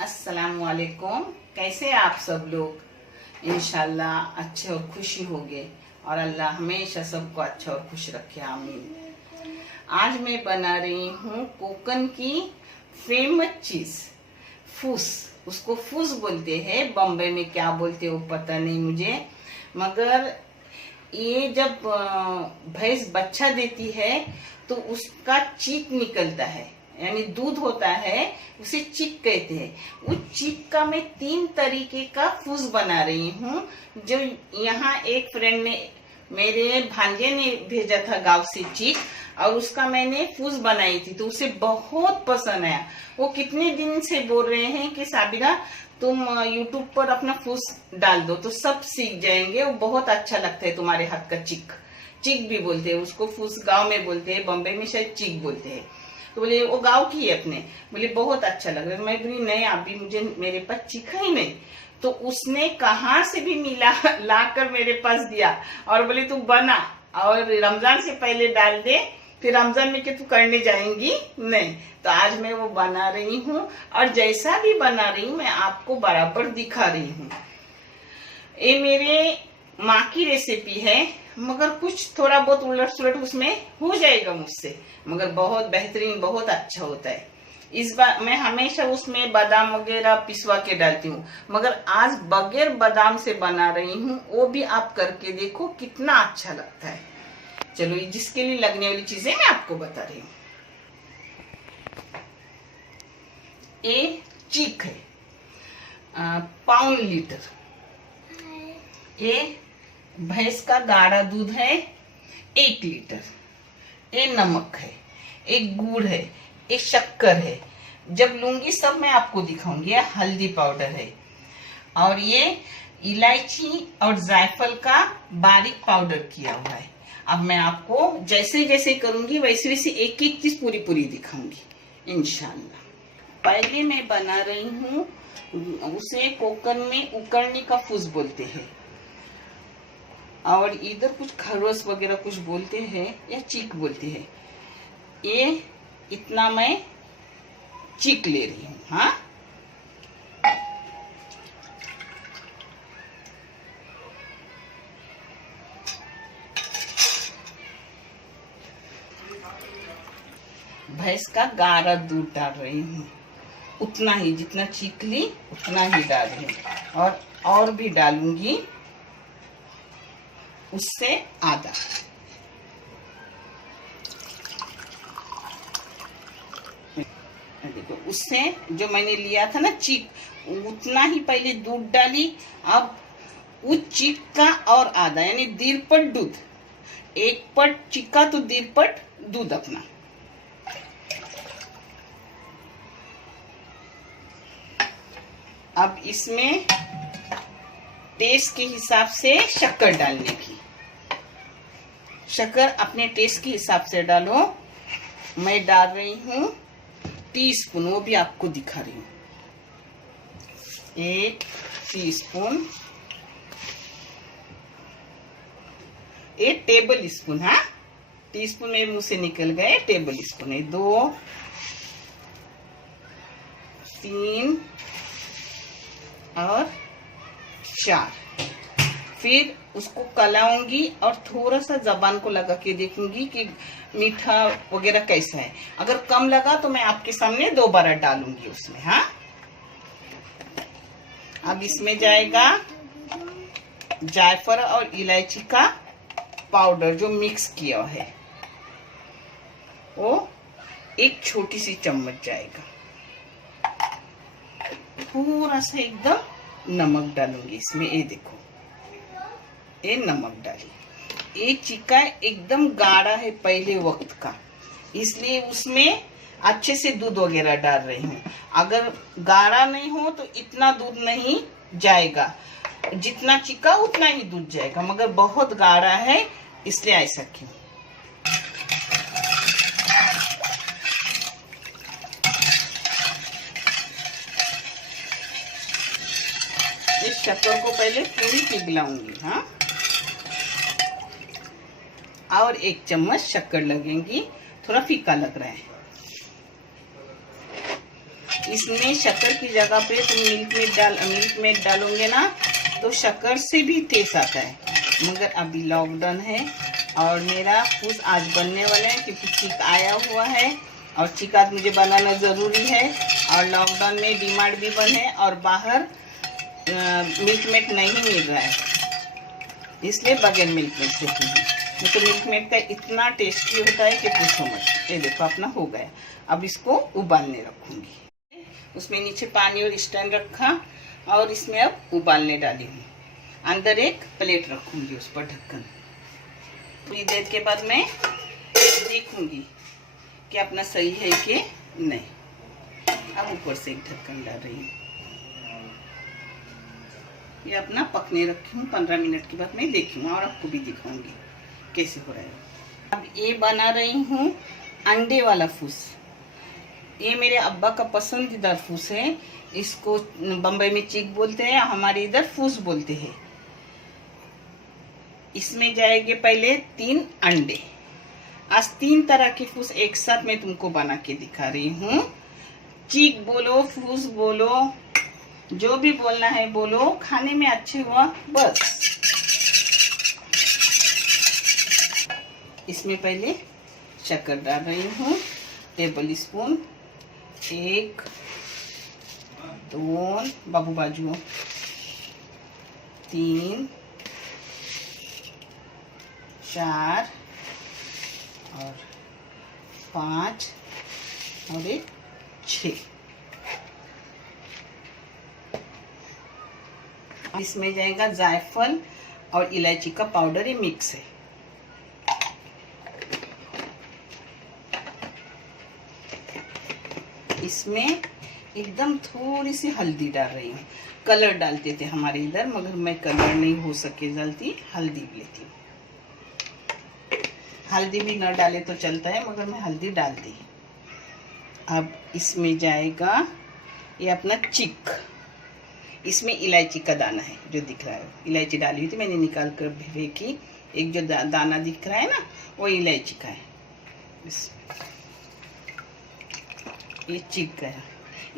अस्सलामुअलैकुम। कैसे आप सब लोग? इंशाल्लाह अच्छे और खुशी होंगे और अल्लाह हमेशा सबको अच्छा और खुश रखे, आमीन। आज मैं बना रही हूँ कोकन की फेमस चीज फूस। उसको फूस बोलते हैं, बम्बई में क्या बोलते हैं वो पता नहीं मुझे, मगर ये जब भैंस बच्चा देती है तो उसका चीक निकलता है, यानी दूध होता है, उसे चिक कहते हैं। उस चिक का मैं 3 तरीके का फूस बना रही हूँ। जो यहाँ एक फ्रेंड ने, मेरे भांजे ने भेजा था गांव से चिक, और उसका मैंने फूस बनाई थी तो उसे बहुत पसंद आया। वो कितने दिन से बोल रहे हैं कि साबिरा तुम यूट्यूब पर अपना फूस डाल दो तो सब सीख जाएंगे, वो बहुत अच्छा लगता है तुम्हारे हाथ का चिक। चिक भी बोलते हैं उसको, फूस गांव में बोलते हैं, बम्बई में शायद चिक बोलते हैं। तो बोले वो गांव की है अपने, बोले बहुत अच्छा लग रहा है। मैं बोली नहीं, अभी मुझे मेरे पास चीखा ही नहीं। तो उसने कहाँ से भी मिला लाकर मेरे पास दिया और बोले तू बना और रमजान से पहले डाल दे, फिर रमजान में कि तू करने जाएंगी नहीं। तो आज मैं वो बना रही हूँ और जैसा भी बना रही हूँ मैं आपको बराबर दिखा रही हूँ। ये मेरे माँ की रेसिपी है, मगर कुछ थोड़ा बहुत उलट सुलट उसमें हो जाएगा मुझसे, मगर बहुत बेहतरीन, बहुत अच्छा होता है। इस बार मैं हमेशा उसमें बादाम वगैरह पिसवा के डालती हूँ, मगर आज बगैर बादाम से बना रही हूँ। वो भी आप करके देखो कितना अच्छा लगता है। चलो, जिसके लिए लगने वाली चीजें मैं आपको बता रही हूँ। ये चीक है पौन लीटर। ये भैंस का गाढ़ा दूध है 1 लीटर। ये नमक है, एक गुड़ है, एक शक्कर है। जब लूंगी सब मैं आपको दिखाऊंगी। ये हल्दी पाउडर है और ये इलायची और जायफल का बारीक पाउडर किया हुआ है। अब मैं आपको जैसे जैसे करूंगी वैसे वैसे एक एक चीज पूरी पूरी दिखाऊंगी इंशाल्लाह। पहले मैं बना रही हूँ, उसे कोकन में उकरनी का फूस बोलते हैं और इधर कुछ खरवस वगैरह कुछ बोलते हैं या चीक बोलते हैं। ये इतना मैं चीक ले रही हूँ। हाँ, भैंस का गाढ़ा दूध डाल रही हूँ, उतना ही, जितना चीक ली उतना ही डाल रही हूँ और भी डालूंगी उससे आधा। देखो, उससे जो मैंने लिया था ना चीक, उतना ही पहले दूध डाली। अब उस चीक का और आधा, यानी 1.5 पट दूध। 1 पट चीका तो 1.5 पट दूध अपना। अब इसमें टेस्ट के हिसाब से शक्कर डालने की। शक्कर अपने टेस्ट के हिसाब से डालो। मैं डाल रही हूँ टीस्पून, वो भी आपको दिखा रही हूँ। 1 टीस्पून, 1 टेबल स्पून। हाँ, टीस्पून मेरे मुंह से निकल गए, टेबल स्पून है। 2, 3 और 4। फिर उसको कलाऊंगी और थोड़ा सा जबान को लगा के देखूंगी कि मीठा वगैरह कैसा है। अगर कम लगा तो मैं आपके सामने दोबारा डालूंगी उसमें। हाँ, अब इसमें जाएगा जायफल और इलायची का पाउडर जो मिक्स किया है, वो 1 छोटी सी चम्मच जाएगा। थोड़ा सा एकदम नमक डालूंगी इसमें। ये देखो, ये नमक डाली। ये चिक्का एकदम गाढ़ा है पहले वक्त का, इसलिए उसमें अच्छे से दूध वगैरह डाल रही हूँ। अगर गाढ़ा नहीं हो तो इतना दूध नहीं जाएगा, जितना चिक्का उतना ही दूध जाएगा, मगर बहुत गाढ़ा है इसलिए ऐसा क्यों। इस शक्कर को पहले पूरी पिघलाऊंगी। हाँ, और 1 चम्मच शक्कर लगेंगी, थोड़ा फीका लग रहा है। इसमें शक्कर की जगह पे तुम मिल्क मेड डालोगे ना तो शक्कर से भी टेस्ट आता है। मगर अभी लॉकडाउन है और मेरा फूस आज बनने वाला है क्योंकि चिक आया हुआ है और चिक आज मुझे बनाना ज़रूरी है। और लॉकडाउन में डिमांड भी बंद है और बाहर मिल्क मेड नहीं मिल रहा है, इसलिए बगैर मिल्क मेड देती हूँ। नहीं तो मिल्क मेड का इतना टेस्टी होता है कि पूछो मत। ये देखो अपना हो गया। अब इसको उबालने रखूँगी। उसमें नीचे पानी और स्टैंड रखा और इसमें अब उबालने डाली हूँ। अंदर एक प्लेट रखूँगी, उस पर ढक्कन। थोड़ी देर के बाद मैं देखूँगी कि अपना सही है कि नहीं। अब ऊपर से एक ढक्कन डाल रही हूँ। ये अपना पकने रखी हूँ। 15 मिनट के बाद मैं देखूँगा और आपको भी दिखाऊंगी कैसे हो रहा है। अब ये बना रही हूँ अंडे वाला फूस। ये मेरे अब्बा का पसंदीदा फूस है। इसको बम्बई में चिक बोलते हैं, हमारे इधर फूस बोलते हैं। इसमें जाएंगे पहले 3 अंडे। आज 3 तरह के फूस एक साथ मैं तुमको बना के दिखा रही हूँ। चिक बोलो, फूस बोलो, जो भी बोलना है बोलो, खाने में अच्छे हुआ बस। इसमें पहले शक्कर डाल रही हूँ, टेबल स्पून 1 2 बाबू बाजू 3 4 और 5 और 6। इसमें जाएगा जायफल और इलायची का पाउडर, ये मिक्स है। इसमें एकदम थोड़ी सी हल्दी डाल रही हूँ। कलर डालते थे हमारे इधर, मगर मैं कलर नहीं हो सके जल्दी, हल्दी लेती हूँ। हल्दी भी न डाले तो चलता है, मगर मैं हल्दी डाल दी। अब इसमें जाएगा ये अपना चिक। इसमें इलायची का दाना है जो दिख रहा है, इलायची डाली हुई थी मैंने, निकाल कर फेंकी। एक जो दाना दिख रहा है ना वो इलायची का है। ये चिक गया।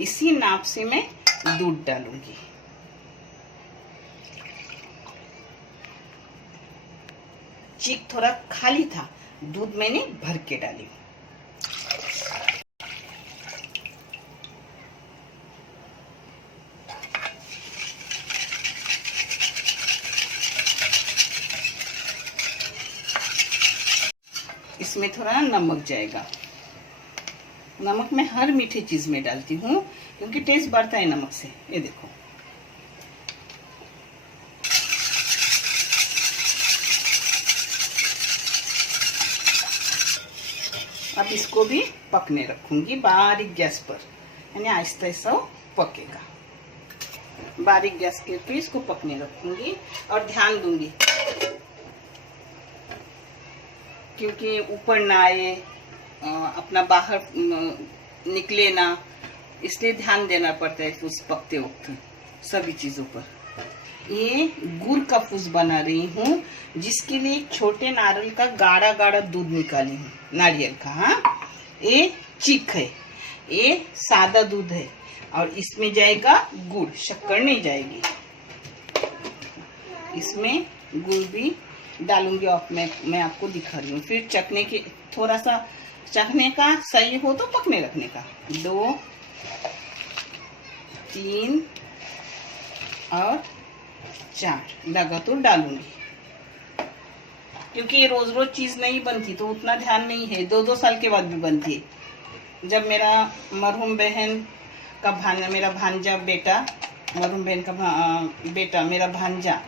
इसी नाप से मैं दूध डालूंगी। चिक थोड़ा खाली था, दूध मैंने भर के डाली। इसमें थोड़ा नमक जाएगा। नमक मैं हर मीठी चीज में डालती हूँ क्योंकि टेस्ट बढ़ता है नमक से। ये देखो, अब इसको भी पकने रखूंगी बारीक गैस पर, यानी आहिस्ता आहिस्ता पकेगा। बारीक गैस करके इसको पकने रखूंगी और ध्यान दूंगी क्योंकि ऊपर ना आए, अपना बाहर निकले ना, इसलिए ध्यान देना पड़ता है फूस पकते वक्त सभी चीजों पर। ये गुड़ का फूस बना रही हूँ, जिसके लिए एक छोटे नारियल का गाढ़ा गाढ़ा दूध निकाली हूँ, नारियल का। हाँ, ये चिक है, ये सादा दूध है और इसमें जाएगा गुड़, शक्कर नहीं जाएगी। इसमें गुड़ भी डालूंगी और मैं आपको दिखा रही हूँ। फिर चखने के, थोड़ा सा चखने का सही हो तो पकने रखने का। 2 3 और 4 लगा तो डालूंगी, क्योंकि ये रोज रोज चीज नहीं बनती तो उतना ध्यान नहीं है। 2-2 साल के बाद भी बनती है। जब मेरा मरहूम बहन का मेरा भांजा बेटा, मरहूम बहन का बेटा मेरा भांजा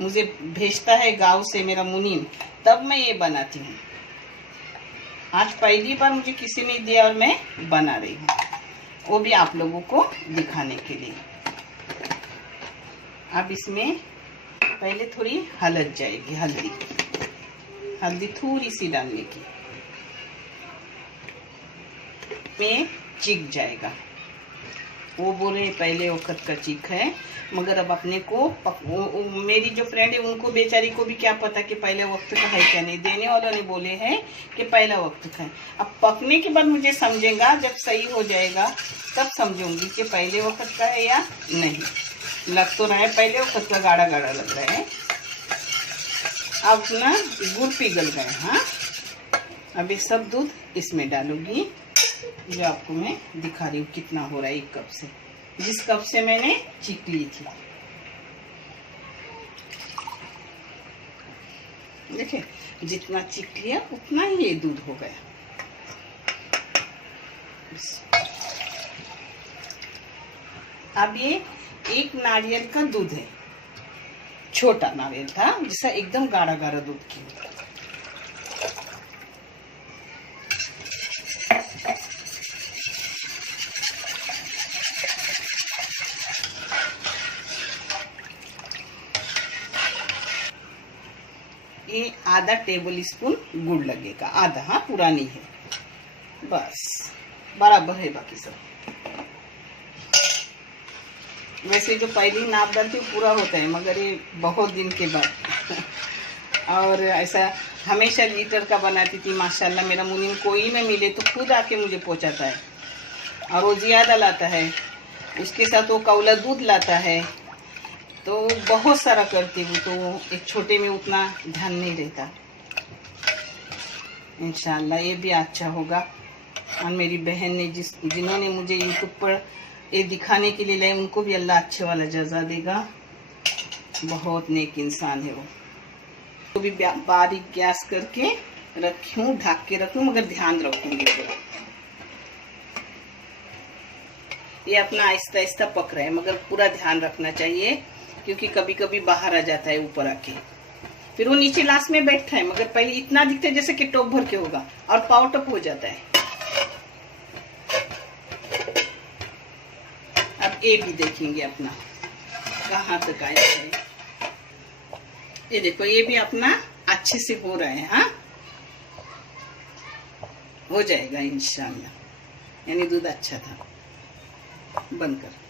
मुझे भेजता है गांव से, मेरा मुनीम, तब मैं ये बनाती हूँ। आज पहली बार मुझे किसी ने दिया और मैं बना रही हूँ, वो भी आप लोगों को दिखाने के लिए। अब इसमें पहले थोड़ी हल्द जाएगी, हल्दी थोड़ी सी डालने की। में चिक जाएगा वो बोले पहले वक्त का चीक है, मगर अब अपने को मेरी जो फ्रेंड है उनको बेचारी को भी क्या पता कि पहले वक्त का है क्या नहीं। देने वालों ने बोले हैं कि पहला वक्त का है। अब पकने के बाद मुझे समझेगा, जब सही हो जाएगा तब समझूंगी कि पहले वक्त का है या नहीं। लग तो रहा है पहले वक्त का, गाढ़ा गाढ़ा लग रहा है। अब ना गुड़ पिघल गए। हाँ, अभी सब दूध इसमें डालूंगी, जो आपको मैं दिखा रही हूँ कितना हो रहा है एक कप से, जिस कप से मैंने चीक ली थी। देखिए जितना चीक लिया उतना ही ये दूध हो गया। अब ये एक नारियल का दूध है, छोटा नारियल था जिसका एकदम गाढ़ा गाढ़ा दूध किया। ये आधा टेबल स्पून गुड़ लगेगा, आधा। हाँ, पूरा नहीं है, बस बराबर है बाकी सब। वैसे जो पहली नाप डालती है पूरा होता है, मगर ये बहुत दिन के बाद और ऐसा हमेशा लीटर का बनाती थी माशाल्लाह। मेरा मुनीम कोई में मिले तो खुद आके मुझे पहुंचाता है, और वो ज़्यादा लाता है, उसके साथ वो कौला दूध लाता है, तो बहुत सारा करती हूँ, तो एक छोटे में उतना ध्यान नहीं रहता। इंशाल्लाह ये भी अच्छा होगा। और मेरी बहन ने जिन्होंने मुझे यूट्यूब पर ये दिखाने के लिए लाए, उनको भी अल्लाह अच्छे वाला जज़ा देगा। बहुत नेक इंसान है वो। तो भी बारीक गैस करके रखी हूँ, ढक के रखूँ, मगर ध्यान रखूँगी पूरा। ये अपना आहिस्ता आहिस्ता पक रहा है, मगर पूरा ध्यान रखना चाहिए, क्योंकि कभी कभी बाहर आ जाता है ऊपर आके, फिर वो नीचे लास्ट में बैठा है, मगर पहले इतना दिखता है जैसे कि टॉप भर के होगा, और पाव टप हो जाता है। अब ये भी देखेंगे अपना कहाँ तक आया है। ये देखो, ये भी अपना अच्छे से हो रहा है। हाँ, हो जाएगा इंशाल्लाह। यानी दूध अच्छा था। बनकर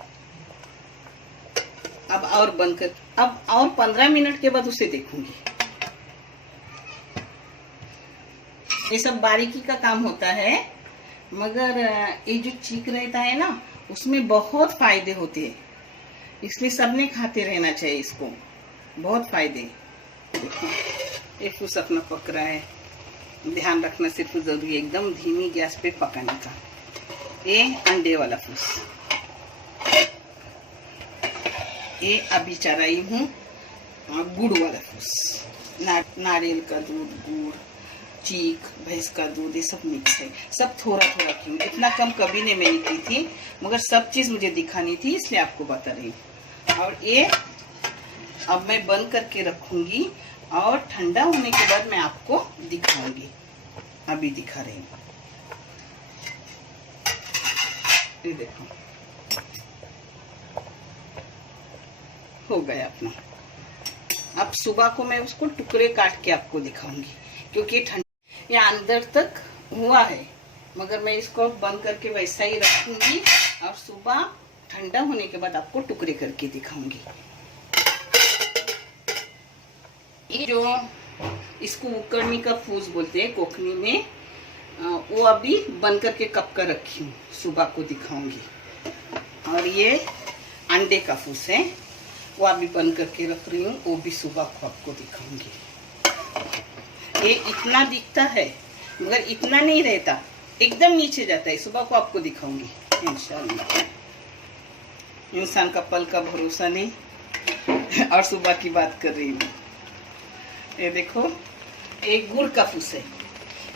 अब और बनकर अब और 15 मिनट के बाद उसे देखूंगी। ये सब बारीकी का काम होता है, मगर ये जो चीक रहता है ना, उसमें बहुत फायदे होते हैं, इसलिए सबने खाते रहना चाहिए इसको, बहुत फायदे। देखो ये फूस अपना पक रहा है, ध्यान रखना सिर्फ जरूरी है, एकदम धीमी गैस पे पकाने का। ये अंडे वाला फूस, ये अभी चढ़ाई हूँ गुड़ वाला फूस। नारियल का दूध, गुड़, चीक, भैंस का दूध, ये सब मिक्स है। सब थोड़ा थोड़ा क्यों, इतना कम कभी नहीं मैंने की थी, मगर सब चीज़ मुझे दिखानी थी, इसलिए आपको बता रही हूँ। और ये अब मैं बंद करके रखूँगी, और ठंडा होने के बाद मैं आपको दिखाऊंगी। अभी दिखा रही हूँ, ये देखो हो गया अपना। अब सुबह को मैं उसको टुकड़े काट के आपको दिखाऊंगी, क्योंकि ठंडा या अंदर तक हुआ है, मगर मैं इसको बंद करके वैसा ही रखूंगी, और सुबह ठंडा होने के बाद आपको टुकड़े करके दिखाऊंगी। ये जो इसको उकरनी का फूस बोलते हैं कोकनी में, वो अभी बंद करके कप कर रखी हूँ, सुबह को दिखाऊंगी। और ये अंडे का फूस है, वो अभी बंद करके रख रही हूँ, वो भी सुबह को आपको दिखाऊंगी। ये इतना दिखता है, मगर इतना नहीं रहता, एकदम नीचे जाता है। सुबह को आपको दिखाऊंगी इंशाल्लाह। इंसान का पल का भरोसा नहीं। और सुबह की बात कर रही हूँ। ये देखो, एक गुड़ का फूस है,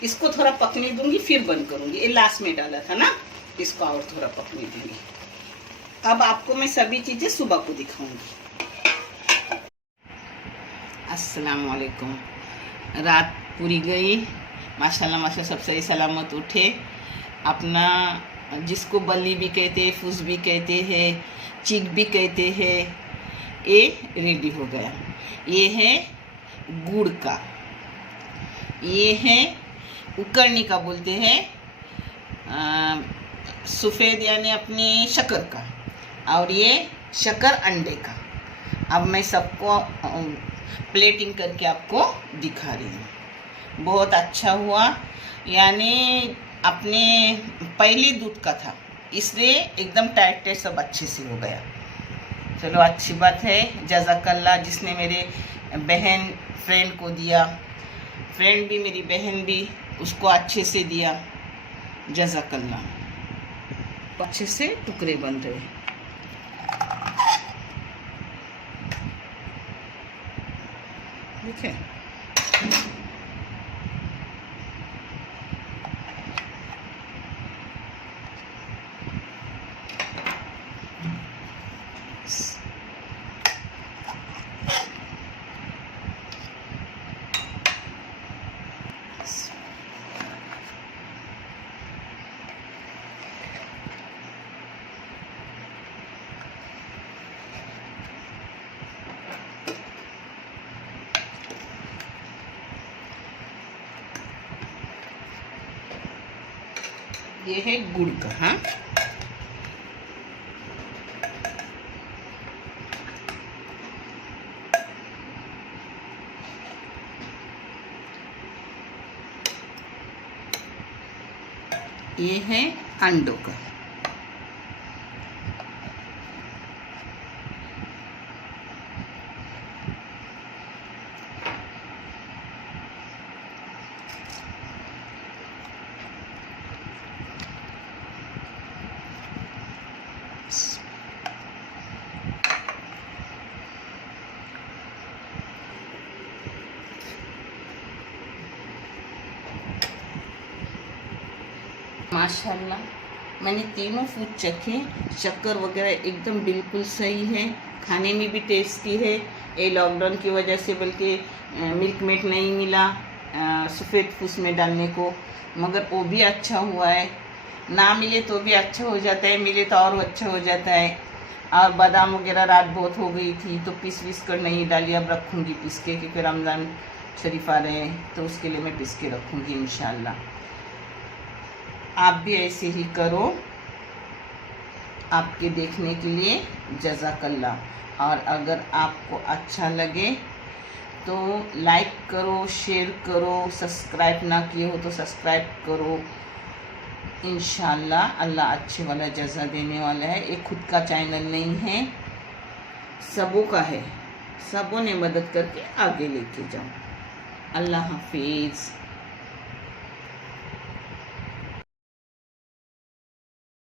इसको थोड़ा पकने दूंगी, फिर बंद करूंगी। ये लास्ट में डाला था ना, इसको और थोड़ा पकने दूंगी। अब आपको मैं सभी चीजें सुबह को दिखाऊंगी। अस्सलाम वालेकुम। रात पूरी गई, माशाल्लाह माशाल्लाह, सब सही सलामत उठे। अपना जिसको बल्ली भी कहते हैं, फूस भी कहते हैं, चीक भी कहते हैं, ये रेडी हो गया। ये है गुड़ का, ये है उकरनी का बोलते हैं, सफ़ेद यानी अपनी शक्कर का, और ये शक्कर अंडे का। अब मैं सबको प्लेटिंग करके आपको दिखा रही हूँ। बहुत अच्छा हुआ, यानी अपने पहली दूध का था इसलिए एकदम टाइट सब अच्छे से हो गया। चलो अच्छी बात है। जज़ाकल्ला जिसने मेरे बहन फ्रेंड को दिया, फ्रेंड भी मेरी बहन भी उसको अच्छे से दिया, जज़ाकल्ला। अच्छे से टुकड़े बन रहे। ठीक है, ये है गुड़ का। हाँ, ये है अंडों का। माशाल्लाह मैंने तीनों फूड चखे, शक्कर वगैरह एकदम बिल्कुल सही है, खाने में भी टेस्टी है। ये लॉकडाउन की वजह से बल्कि मिल्क मेड नहीं मिला सफ़ेद फूस में डालने को, मगर वो भी अच्छा हुआ है। ना मिले तो भी अच्छा हो जाता है, मिले तो और अच्छा हो जाता है। और बादाम वगैरह रात बहुत हो गई थी तो पीस कर नहीं डाली, अब रखूँगी पीस के, क्योंकि रमज़ान शरीफ आ रहे हैं तो उसके लिए मैं पीस के रखूँगी इंशाल्लाह। आप भी ऐसे ही करो। आपके देखने के लिए जज़ाकल्ला। और अगर आपको अच्छा लगे तो लाइक करो, शेयर करो, सब्सक्राइब ना किए हो तो सब्सक्राइब करो। इंशाल्लाह अल्लाह अच्छे वाला जज़ा देने वाला है। एक खुद का चैनल नहीं है, सबों का है, सबों ने मदद करके आगे लेके जाओ। अल्लाह हाफिज़।